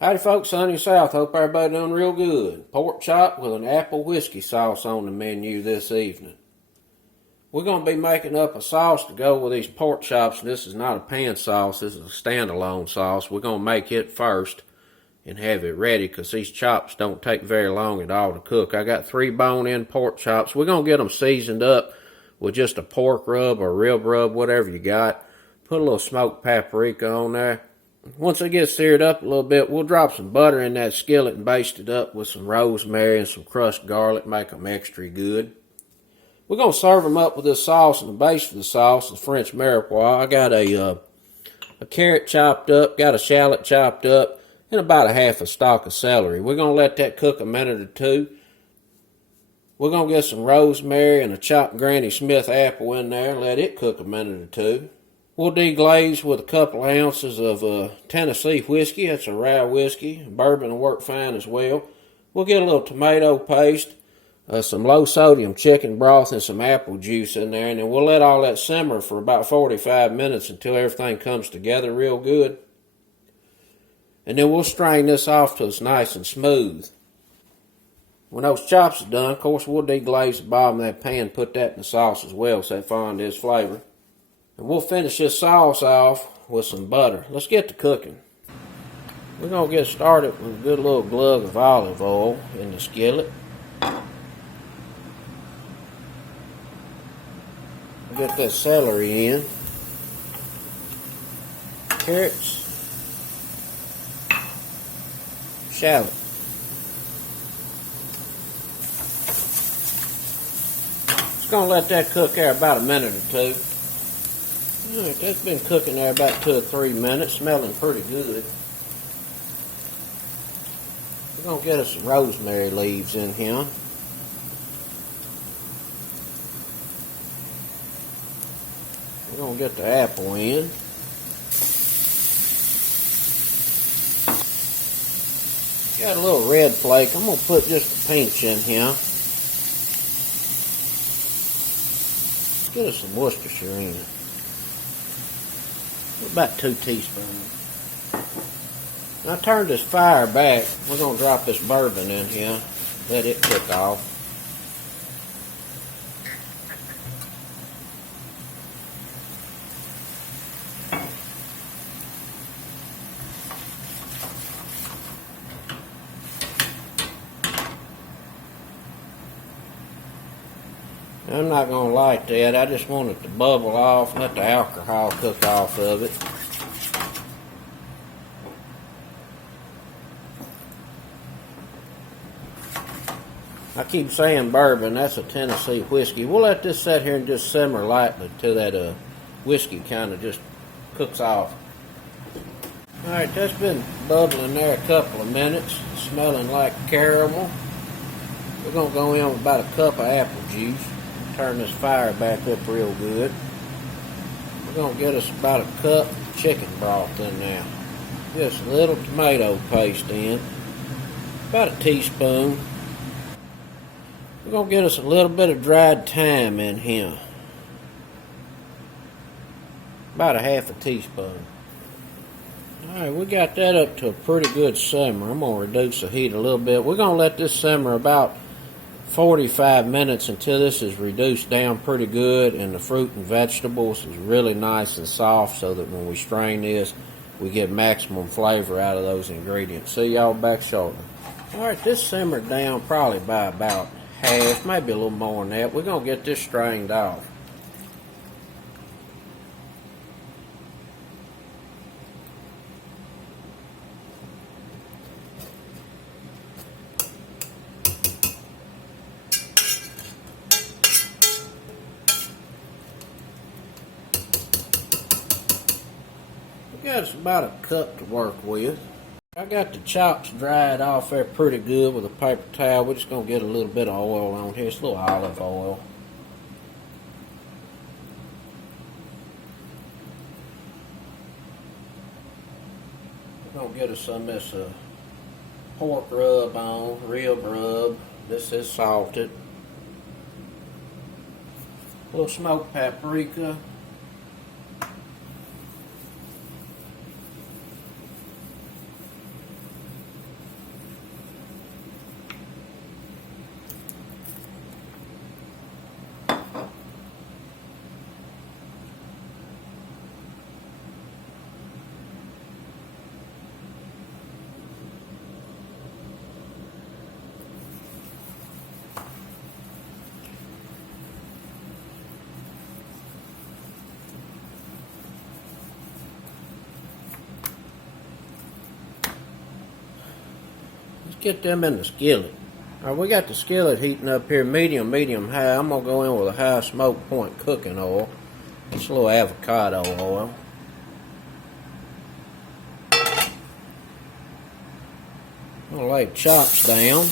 Howdy folks, sunny south. Hope everybody doing real good. Pork chop with an apple whiskey sauce on the menu this evening. We're going to be making up a sauce to go with these pork chops. This is not a pan sauce, this is a standalone sauce. We're going to make it first and have it ready because these chops don't take very long at all to cook. I got 3 bone-in pork chops. We're going to get them seasoned up with just a pork rub or rib rub, whatever you got. Put a little smoked paprika on there. Once they get seared up a little bit, we'll drop some butter in that skillet and baste it up with some rosemary and some crushed garlic, make them extra good. We're going to serve them up with this sauce, and the base of the sauce is French mirepoix. I got a carrot chopped up, got a shallot chopped up, and about a half a stalk of celery. We're going to let that cook a minute or two. We're going to get some rosemary and a chopped Granny Smith apple in there and let it cook a minute or two. We'll deglaze with a couple ounces of Tennessee whiskey. That's a rye whiskey. Bourbon will work fine as well. We'll get a little tomato paste, some low-sodium chicken broth, and some apple juice in there. And then we'll let all that simmer for about 45 minutes until everything comes together real good. And then we'll strain this off till it's nice and smooth. When those chops are done, of course, we'll deglaze the bottom of that pan, put that in the sauce as well so that fondant flavor. And we'll finish this sauce off with some butter. Let's get to cooking. We're going to get started with a good little glug of olive oil in the skillet. We'll get that celery in. Carrots. Shallot. Just going to let that cook there about a minute or two. Alright, that's been cooking there about 2 or 3 minutes, smelling pretty good. We're going to get us some rosemary leaves in here. We're going to get the apple in. Got a little red flake. I'm going to put just a pinch in here. Get us some Worcestershire in it. About 2 teaspoons. I turned this fire back. We're going to drop this bourbon in here. Let it cook off. I'm not going to light that. I just want it to bubble off, let the alcohol cook off of it. I keep saying bourbon, that's a Tennessee whiskey. We'll let this sit here and just simmer lightly till that whiskey kind of just cooks off. Alright, that's been bubbling there a couple of minutes, smelling like caramel. We're going to go in with about a cup of apple juice. Turn this fire back up real good. We're going to get us about a cup of chicken broth in there. Just a little tomato paste in. About a teaspoon. We're going to get us a little bit of dried thyme in here. About a half a teaspoon. Alright, we got that up to a pretty good simmer. I'm going to reduce the heat a little bit. We're going to let this simmer about 45 minutes until this is reduced down pretty good and the fruit and vegetables is really nice and soft so that when we strain this, we get maximum flavor out of those ingredients. See y'all back shortly. Alright, this simmered down probably by about half, maybe a little more than that. We're going to get this strained off. Got us about a cup to work with. I got the chops dried off there pretty good with a paper towel. We're just going to get a little bit of oil on here. It's a little olive oil. We're going to get us some of this pork rub on, rib rub. This is salted. A little smoked paprika. Let's get them in the skillet. Alright, we got the skillet heating up here, medium high. I'm going to go in with a high smoke point cooking oil. It's a little avocado oil. I'm going to lay chops down.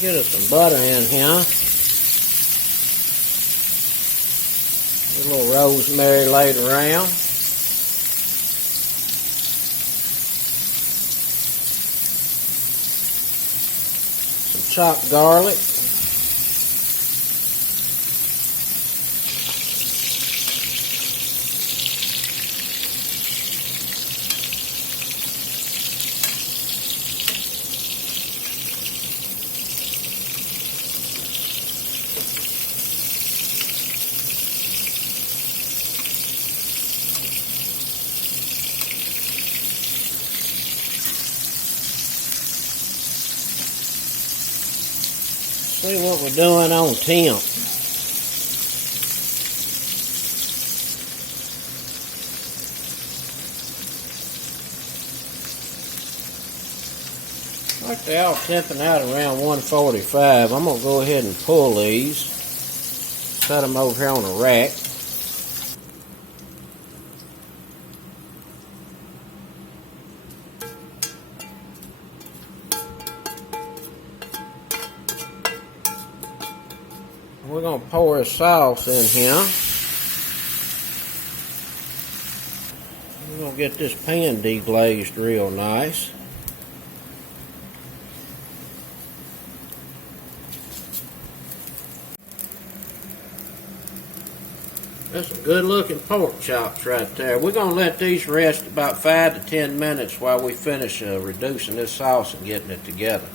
Get us some butter in here. A little rosemary laid around. Some chopped garlic. See what we're doing on temp. Like they're all temping out around 145. I'm going to go ahead and pull these. Set them over here on a rack. We're going to pour a sauce in here. We're going to get this pan deglazed real nice. That's some good looking pork chops right there. We're going to let these rest about 5 to 10 minutes while we finish reducing this sauce and getting it together.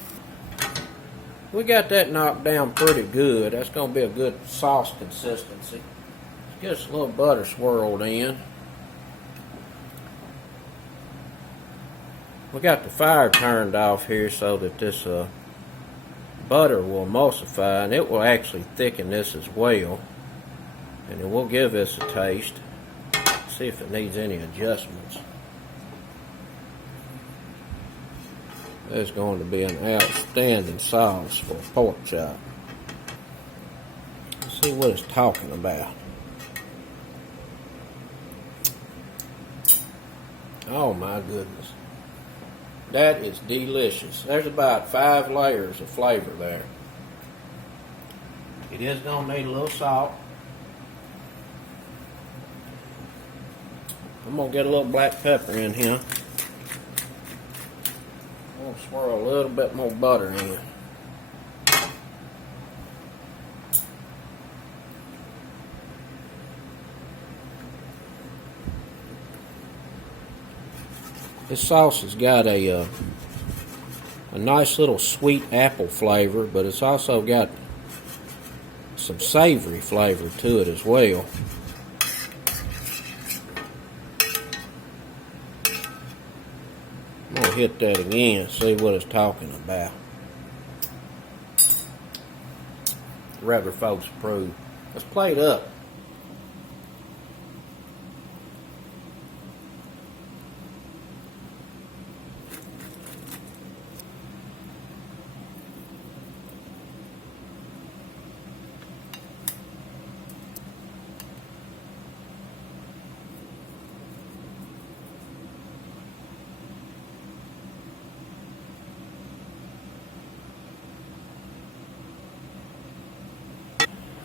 We got that knocked down pretty good. That's going to be a good sauce consistency. Let's get us a little butter swirled in. We got the fire turned off here so that this butter will emulsify, and it will actually thicken this as well. And it will give this a taste. See if it needs any adjustments. There's going to be an outstanding sauce for a pork chop. Let's see what it's talking about. Oh my goodness. That is delicious. There's about 5 layers of flavor there. It is going to need a little salt. I'm going to get a little black pepper in here. I'm going to swirl a little bit more butter in. This sauce has got a nice little sweet apple flavor, but it's also got some savory flavor to it as well. I'm going to hit that again and see what it's talking about. Regular folks approve. Let's plate up.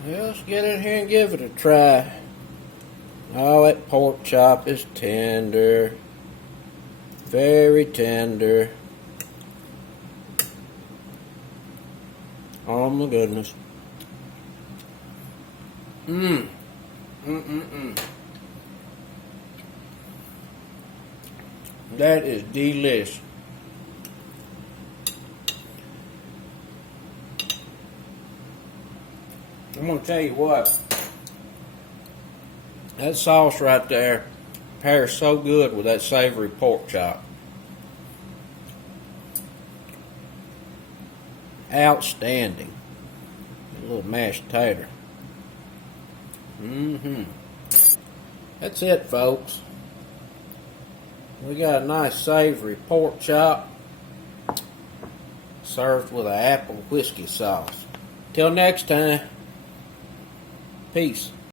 Well, let's get in here and give it a try. Oh, that pork chop is tender. Very tender. Oh my goodness. Mmm. Mm-mm-mm. That is delish. I'm gonna tell you what. That sauce right there pairs so good with that savory pork chop. Outstanding. A little mashed tater. That's it, folks. We got a nice savory pork chop served with an apple whiskey sauce. Till next time, peace.